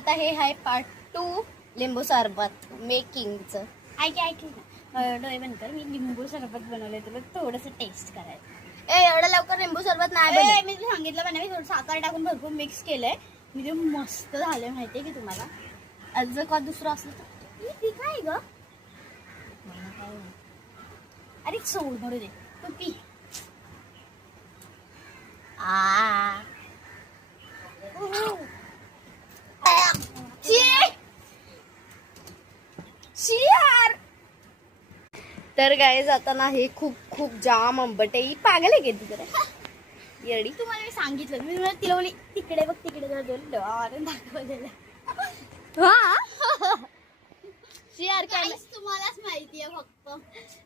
आता हे आहे पार्ट 2 लिंबू सरबत मेकिंगचं. ऐक डोळे बंद कर. मी लिंबू सरबत बनवलंय, तुला थोडंसं टेस्ट करायचं. एवढं लवकर लिंबू सरबत नाही बनत. मी तुला सांगितलं पण मी थोडं साखर टाकून भरपूर मिक्स केलंय. म्हणजे मस्त झालंय माहितीये की तुम्हाला. आज जर का दुसरं असलं तर ती काय ग? अरे सोड भरू दे, तू पी. तर गाईज आता नाही खूप खूप जाम आंबट आहे. ही पागल आहे की तिकडे येडी. तुम्हाला मी सांगितलं, मी तुम्हाला तिला बोलली तिकडे बघ तिकडे जरा दोन दाखवलेलं. यार तुम्हालाच माहितीये फक्त.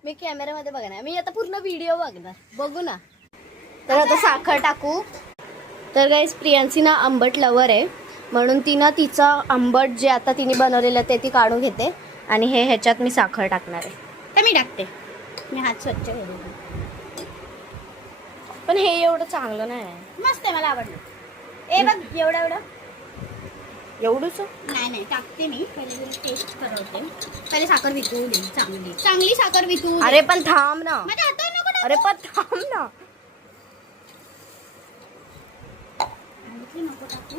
मी कॅमेऱ्यामध्ये बघणार. मी आता पूर्ण व्हिडिओ बघणार. बघू ना. तर आता साखर टाकू. तर गाईज प्रियांशी ना आंबट लवर आहे, म्हणून तिनं तिचा आंबट जे आता तिने बनवलेलं ते ती काढून घेते आणि हे ह्याच्यात मी साखर टाकणार आहे. तर मी टाकते. मी हात स्वच्छ केले. पण हे एवढं चांगलं नाही. मस्त आहे, मला आवडलं. ए बघ एवढं एवढंच नाही टाकते मी. पहिले टेस्ट करवते. पहिले साखर वितळू दे. चांगली साखर वितळू दे. अरे पण थांब ना. माझ्या हातावर नको टाकू. अरे पण थांब ना. नको टाकू.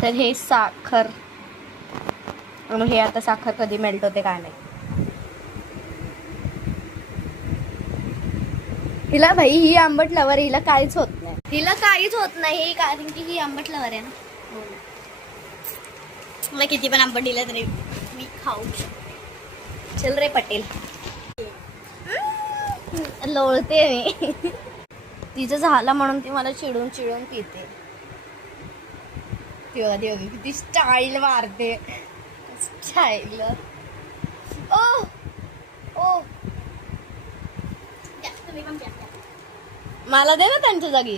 तर हे साखर आणि हे आता साखर कधी मेल्ट होते काय नाही. हिला भाई ही आंबट लवर, हिला काहीच होत नाही. हिला काहीच होत नाही कारण की ही आंबट लवर आहे ना. मला किती पण आंबट दिलं तरी मी खाऊ शकते. चल रे पटेल. लोळते मी. तिचं झालं म्हणून ती मला चिडून चिडून पिते. तेव्हा किती स्टाईल मारते. स्टाईल. ओ ओ तुम्ही पण प्या. मला दे ना त्यांच्या जागी.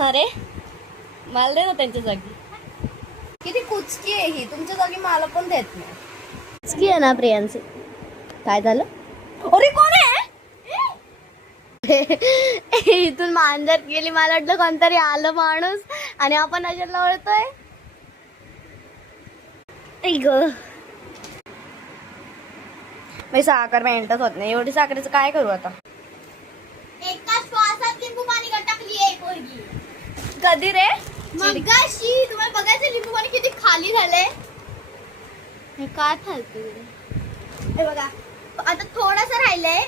अरे मला दे ना त्यांच्या जागी. किती कुचकी आहे ही. तुमच्या जागी मला पण देत नाही. कुचकी आहे ना प्रियांशी. काय झालं? अरे कोण आहे? इथून मांजर गेली. मला वाटलं कोणतरी आलं माणूस आणि आपण अशाला ओळखतोय. मी साखर मेंटच होत नाही. एवढी साखरेचं काय करू आता? एका श्वासात लिंबू पाणी टाकली पोरगी. कधी रे? मगाशी. तुम्हाला बघायचं लिंबू पाणी किती खाली झालंय. हे काय फालतू. हे बघा आता थोडंसं राहिलंय.